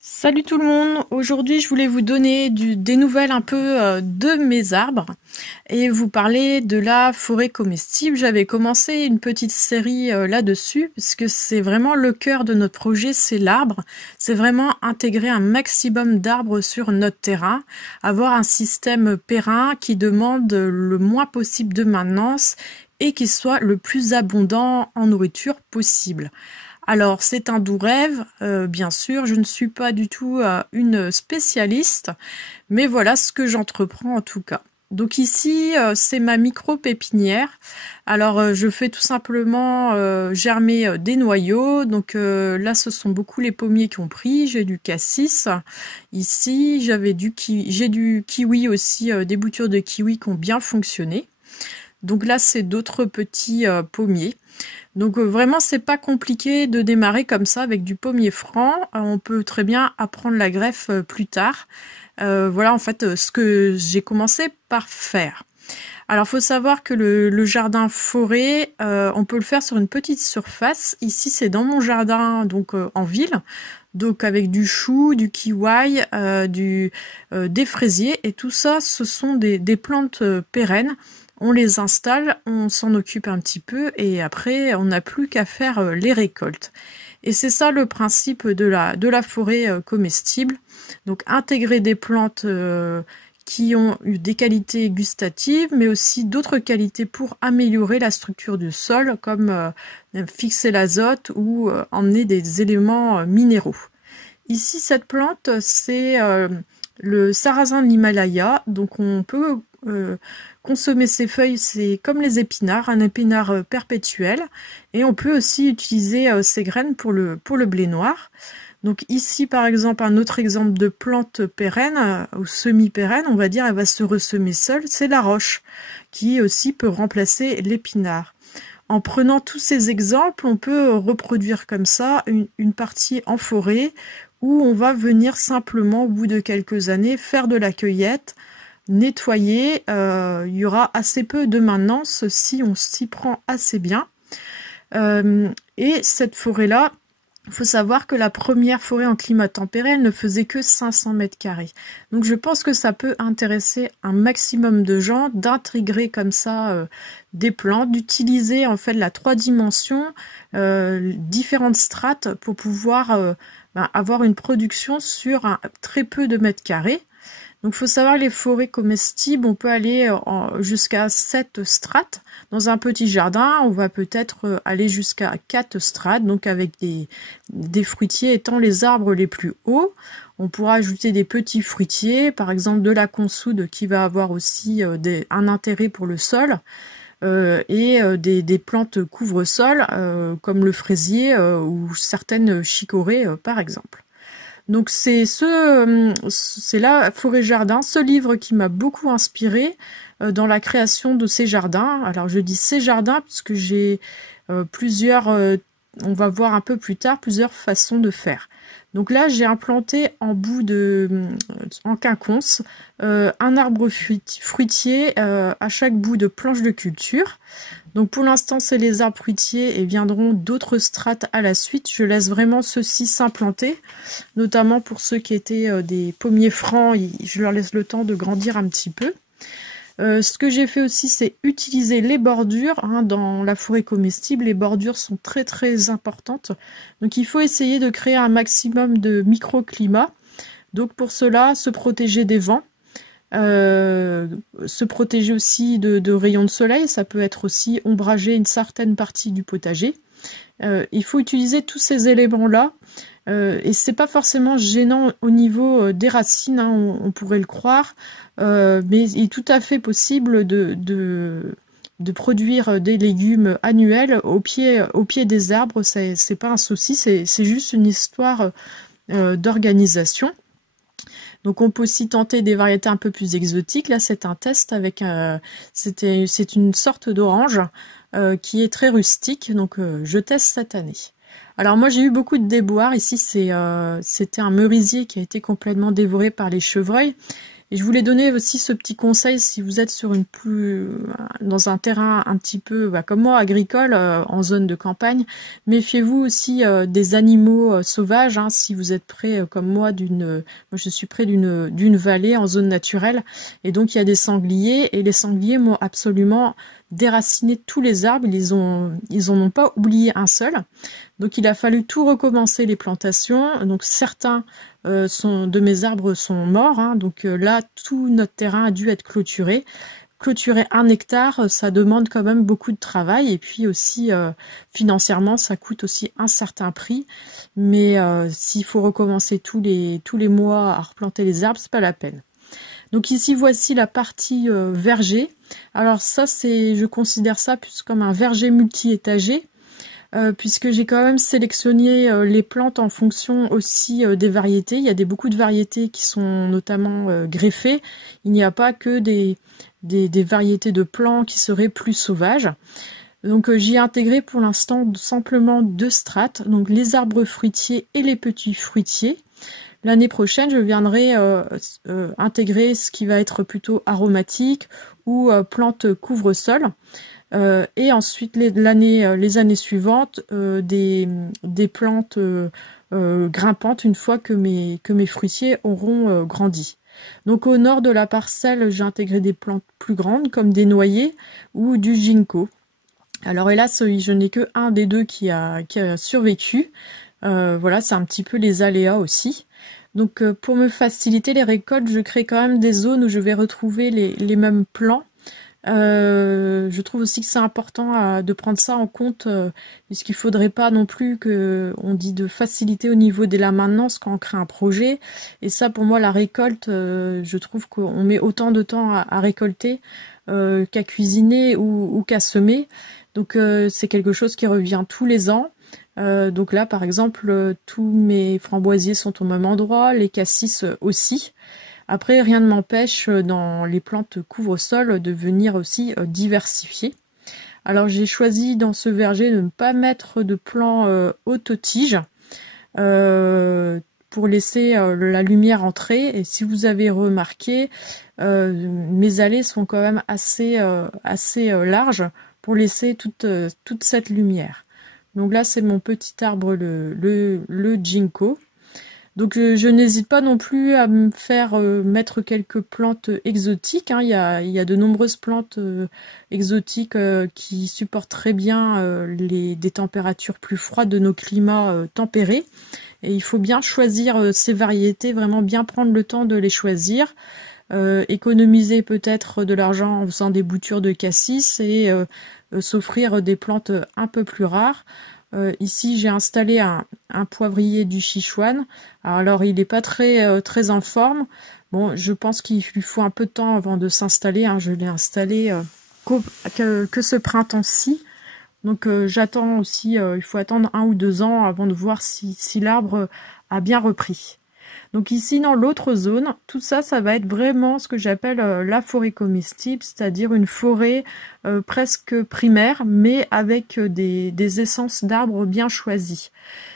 Salut tout le monde, aujourd'hui je voulais vous donner des nouvelles un peu de mes arbres et vous parler de la forêt comestible. J'avais commencé une petite série là-dessus puisque c'est vraiment le cœur de notre projet, c'est l'arbre. C'est vraiment intégrer un maximum d'arbres sur notre terrain, avoir un système périn qui demande le moins possible de maintenance et qui soit le plus abondant en nourriture possible. Alors, c'est un doux rêve, bien sûr, je ne suis pas du tout une spécialiste, mais voilà ce que j'entreprends en tout cas. Donc ici, c'est ma micro-pépinière. Alors, je fais tout simplement germer des noyaux. Donc là, ce sont beaucoup les pommiers qui ont pris. J'ai du cassis. Ici, j'ai du kiwi aussi, des boutures de kiwi qui ont bien fonctionné. Donc là, c'est d'autres petits pommiers. Donc vraiment, c'est pas compliqué de démarrer comme ça avec du pommier franc. On peut très bien apprendre la greffe plus tard. Voilà en fait ce que j'ai commencé par faire. Alors, faut savoir que le jardin forêt, on peut le faire sur une petite surface. Ici, c'est dans mon jardin, donc en ville. Donc avec du chou, du kiwi, des fraisiers. Et tout ça, ce sont des plantes pérennes. On les installe, on s'en occupe un petit peu et après on n'a plus qu'à faire les récoltes. Et c'est ça le principe de la forêt comestible. Donc intégrer des plantes qui ont eu des qualités gustatives, mais aussi d'autres qualités pour améliorer la structure du sol, comme fixer l'azote ou emmener des éléments minéraux. Ici, cette plante, c'est le sarrasin de l'Himalaya. Donc on peut consommer ces feuilles, c'est comme les épinards, un épinard perpétuel. Et on peut aussi utiliser ces graines pour le blé noir. Donc ici, par exemple, un autre exemple de plante pérenne, ou semi-pérenne, on va dire, elle va se ressemer seule, c'est la roche, qui aussi peut remplacer l'épinard. En prenant tous ces exemples, on peut reproduire comme ça une partie en forêt, où on va venir simplement, au bout de quelques années, faire de la cueillette, nettoyer. Il y aura assez peu de maintenance si on s'y prend assez bien. Et cette forêt-là, il faut savoir que la première forêt en climat tempéré, elle ne faisait que 500 mètres carrés. Donc je pense que ça peut intéresser un maximum de gens d'intégrer comme ça des plantes, d'utiliser en fait la 3 dimensions, différentes strates pour pouvoir avoir une production sur très peu de mètres carrés. Donc, il faut savoir les forêts comestibles, on peut aller jusqu'à 7 strates. Dans un petit jardin, on va peut-être aller jusqu'à 4 strates, donc avec des fruitiers étant les arbres les plus hauts. On pourra ajouter des petits fruitiers, par exemple de la consoude qui va avoir aussi un intérêt pour le sol. Et des plantes couvre-sol comme le fraisier ou certaines chicorées par exemple. Donc c'est là Forêt Jardin, ce livre qui m'a beaucoup inspiré dans la création de ces jardins. Alors je dis ces jardins parce que j'ai plusieurs, on va voir un peu plus tard, plusieurs façons de faire. Donc là j'ai implanté en quinconce un arbre fruitier à chaque bout de planche de culture. Donc pour l'instant c'est les arbres fruitiers et viendront d'autres strates à la suite. Je laisse vraiment ceux-ci s'implanter, notamment pour ceux qui étaient des pommiers francs, je leur laisse le temps de grandir un petit peu. Ce que j'ai fait aussi, c'est utiliser les bordures dans la forêt comestible. Les bordures sont très très importantes. Donc il faut essayer de créer un maximum de microclimat. Donc pour cela, se protéger des vents. Se protéger aussi de rayons de soleil, ça peut être aussi ombrager une certaine partie du potager. Il faut utiliser tous ces éléments-là et c'est pas forcément gênant au niveau des racines, on pourrait le croire, mais il est tout à fait possible de produire des légumes annuels au pied des arbres. C'est pas un souci, c'est juste une histoire d'organisation. Donc on peut aussi tenter des variétés un peu plus exotiques. Là c'est un test avec c'est une sorte d'orange qui est très rustique, donc je teste cette année. Alors moi j'ai eu beaucoup de déboires. Ici c'était un merisier qui a été complètement dévoré par les chevreuils. Et je voulais donner aussi ce petit conseil si vous êtes sur dans un terrain un petit peu, comme moi, agricole, en zone de campagne. Méfiez-vous aussi des animaux sauvages, hein, si vous êtes près, comme moi, moi je suis près d'une vallée en zone naturelle. Et donc il y a des sangliers, et les sangliers m'ont absolument déraciné tous les arbres. Ils en ont pas oublié un seul. Donc il a fallu tout recommencer les plantations. Donc certains de mes arbres sont morts, hein. Donc là tout notre terrain a dû être clôturé. Clôturer 1 hectare, ça demande quand même beaucoup de travail, et puis aussi financièrement ça coûte aussi un certain prix. Mais s'il faut recommencer tous les mois à replanter les arbres, c'est pas la peine. Donc ici voici la partie verger. Alors ça je considère ça plus comme un verger multi-étagé. Puisque j'ai quand même sélectionné les plantes en fonction aussi des variétés. Il y a beaucoup de variétés qui sont notamment greffées. Il n'y a pas que des variétés de plants qui seraient plus sauvages. Donc j'y ai intégré pour l'instant simplement 2 strates, donc les arbres fruitiers et les petits fruitiers. L'année prochaine, je viendrai intégrer ce qui va être plutôt aromatique ou plantes couvre-sol. Et ensuite les années suivantes des plantes grimpantes une fois que mes fruitiers auront grandi. Donc au nord de la parcelle, j'ai intégré des plantes plus grandes comme des noyers ou du ginkgo. Alors hélas, je n'ai que un des deux qui a survécu. Voilà, c'est un petit peu les aléas aussi. Donc pour me faciliter les récoltes, je crée quand même des zones où je vais retrouver les mêmes plants. Je trouve aussi que c'est important de prendre ça en compte, puisqu'il faudrait pas non plus on dit de faciliter au niveau de la maintenance quand on crée un projet. Et ça, pour moi, la récolte, je trouve qu'on met autant de temps à récolter qu'à cuisiner ou qu'à semer. Donc c'est quelque chose qui revient tous les ans. Donc là, par exemple, tous mes framboisiers sont au même endroit, les cassis aussi. Après, rien ne m'empêche dans les plantes couvre-sol de venir aussi diversifier. Alors j'ai choisi dans ce verger de ne pas mettre de plants haute tige pour laisser la lumière entrer. Et si vous avez remarqué, mes allées sont quand même assez larges pour laisser toute cette lumière. Donc là c'est mon petit arbre, le ginkgo. Donc je n'hésite pas non plus à me faire mettre quelques plantes exotiques, hein. Il y a de nombreuses plantes exotiques qui supportent très bien des températures plus froides de nos climats tempérés. Et il faut bien choisir ces variétés, vraiment bien prendre le temps de les choisir. Économiser peut-être de l'argent en faisant des boutures de cassis et s'offrir des plantes un peu plus rares. Ici j'ai installé un poivrier du Sichuan. Alors il n'est pas très en forme. Bon, je pense qu'il lui faut un peu de temps avant de s'installer, hein. Je l'ai installé que ce printemps-ci. Donc j'attends aussi, il faut attendre 1 ou 2 ans avant de voir si l'arbre a bien repris. Donc ici dans l'autre zone, tout ça, ça va être vraiment ce que j'appelle la forêt comestible, c'est-à-dire une forêt presque primaire, mais avec des essences d'arbres bien choisies.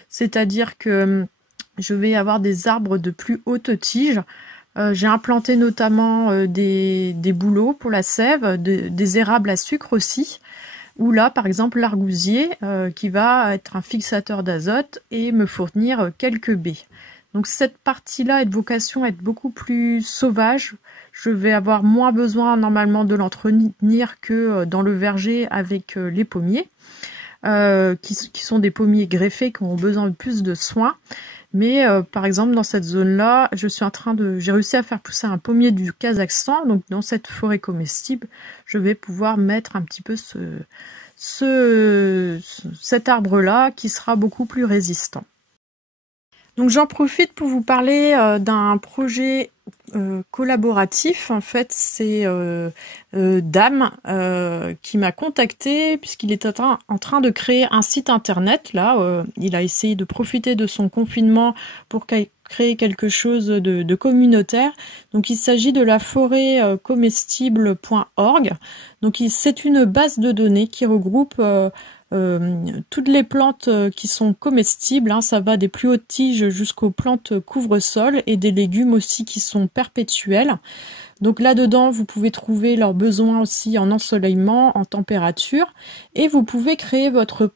C'est-à-dire que je vais avoir des arbres de plus haute tige. J'ai implanté notamment des bouleaux pour la sève, des érables à sucre aussi. Ou là, par exemple, l'argousier qui va être un fixateur d'azote et me fournir quelques baies. Donc cette partie-là a de vocation à être beaucoup plus sauvage. Je vais avoir moins besoin normalement de l'entretenir que dans le verger avec les pommiers, qui sont des pommiers greffés qui ont besoin de plus de soins. Mais par exemple dans cette zone-là, j'ai réussi à faire pousser un pommier du Kazakhstan. Donc dans cette forêt comestible, je vais pouvoir mettre un petit peu cet arbre-là qui sera beaucoup plus résistant. Donc j'en profite pour vous parler d'un projet collaboratif. En fait, c'est Dame qui m'a contacté puisqu'il est en train de créer un site internet. Là, il a essayé de profiter de son confinement pour créer quelque chose de communautaire. Donc il s'agit de la forêt comestible.org. Donc c'est une base de données qui regroupe toutes les plantes qui sont comestibles, hein, ça va des plus hautes tiges jusqu'aux plantes couvre-sol et des légumes aussi qui sont perpétuels. Donc là-dedans, vous pouvez trouver leurs besoins aussi en ensoleillement, en température, et vous pouvez créer votre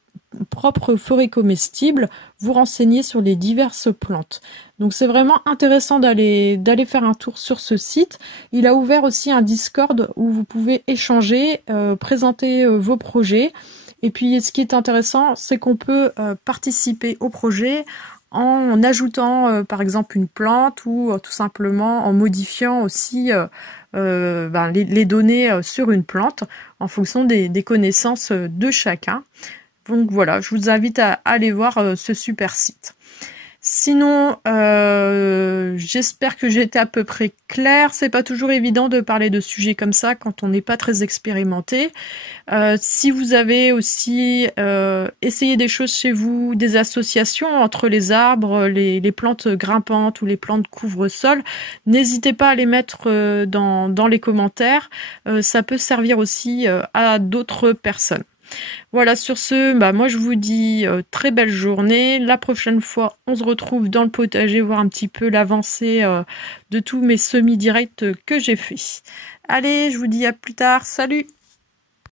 propre forêt comestible, vous renseigner sur les diverses plantes. Donc c'est vraiment intéressant d'aller faire un tour sur ce site. Il a ouvert aussi un Discord où vous pouvez échanger, présenter vos projets. Et puis ce qui est intéressant, c'est qu'on peut participer au projet en ajoutant par exemple une plante ou tout simplement en modifiant aussi les données sur une plante en fonction des connaissances de chacun. Donc voilà, je vous invite à aller voir ce super site. Sinon, j'espère que j'ai été à peu près claire. C'est pas toujours évident de parler de sujets comme ça quand on n'est pas très expérimenté. Si vous avez aussi essayé des choses chez vous, des associations entre les arbres, les plantes grimpantes ou les plantes couvre-sol, n'hésitez pas à les mettre dans les commentaires. Ça peut servir aussi à d'autres personnes. Voilà, sur ce, moi je vous dis très belle journée. La prochaine fois, on se retrouve dans le potager, voir un petit peu l'avancée de tous mes semis directs que j'ai fait. Allez, je vous dis à plus tard, salut!